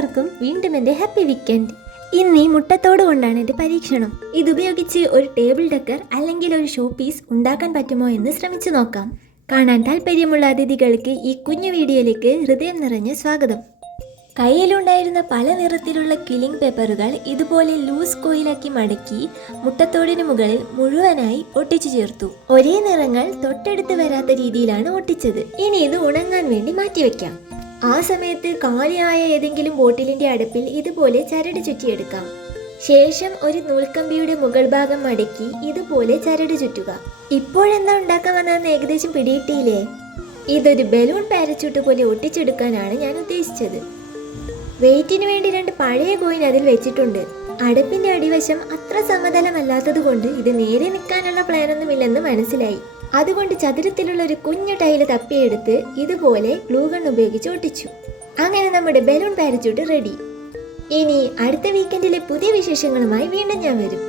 എല്ലാവർക്കും വീണ്ടും എൻ്റെ ഹാപ്പി വീക്കെൻഡ്. ഇന്ന് ഈ മുട്ടത്തോട് കൊണ്ടാണ് എൻ്റെ പരീക്ഷണം. ഇതുപയോഗിച്ച് ഒരു ടേബിൾ ഡെക്കർ അല്ലെങ്കിൽ ഒരു ഷോ പീസ് ഉണ്ടാക്കാൻ പറ്റുമോ എന്ന് ശ്രമിച്ചു നോക്കാം. കാണാൻ താല്പര്യമുള്ള അതിഥികൾക്ക് ഈ കുഞ്ഞു വീഡിയോയിലേക്ക് ഹൃദയം നിറഞ്ഞ സ്വാഗതം. കയ്യിലുണ്ടായിരുന്ന പല നിറത്തിലുള്ള ക്വില്ലിംഗ് പേപ്പറുകൾ ഇതുപോലെ ലൂസ് കോയിലാക്കി മടക്കി മുട്ടത്തോടിന് മുകളിൽ മുഴുവനായി ഒട്ടിച്ചു ചേർത്തു. ഒരേ നിറങ്ങൾ തൊട്ടടുത്ത് വരാത്ത രീതിയിലാണ് ഒട്ടിച്ചത്. ഇനി ഇത് ഉണങ്ങാൻ വേണ്ടി മാറ്റിവെക്കാം. ആ സമയത്ത് കാലിയായ ഏതെങ്കിലും ബോട്ടിലിന്റെ അടുപ്പിൽ ഇതുപോലെ ചരട് ചുറ്റിയെടുക്കാം. ശേഷം ഒരു നൂൽക്കമ്പിയുടെ മുകൾ ഭാഗം മടക്കി ഇതുപോലെ ചരട് ചുറ്റുക. ഇപ്പോഴെന്താ ഉണ്ടാക്കാൻ വന്നതെന്ന് ഏകദേശം പിടിയിട്ടില്ലേ? ഇതൊരു ബലൂൺ പാരച്യൂട്ട് പോലെ ഒട്ടിച്ചെടുക്കാനാണ് ഞാൻ ഉദ്ദേശിച്ചത്. വെയിറ്റിന് വേണ്ടി 2 പഴയ കോയിൻ അതിൽ വെച്ചിട്ടുണ്ട്. അടുപ്പിന്റെ അടിവശം അത്ര സമതലമല്ലാത്തത് കൊണ്ട് ഇത് നേരെ നിൽക്കാനുള്ള പ്ലാനൊന്നുമില്ലെന്ന് മനസ്സിലായി. അതുകൊണ്ട് ചതുരത്തിലുള്ള ഒരു കുഞ്ഞു ടൈല് തപ്പിയെടുത്ത് ഇതുപോലെ ഗ്ലൂ ഗൺ ഉപയോഗിച്ച് ഒട്ടിച്ചു. അങ്ങനെ നമ്മുടെ ബലൂൺ പാരച്യൂട്ട് റെഡി. ഇനി അടുത്ത വീക്കെൻഡിലെ പുതിയ വിശേഷങ്ങളുമായി വീണ്ടും ഞാൻ വരും.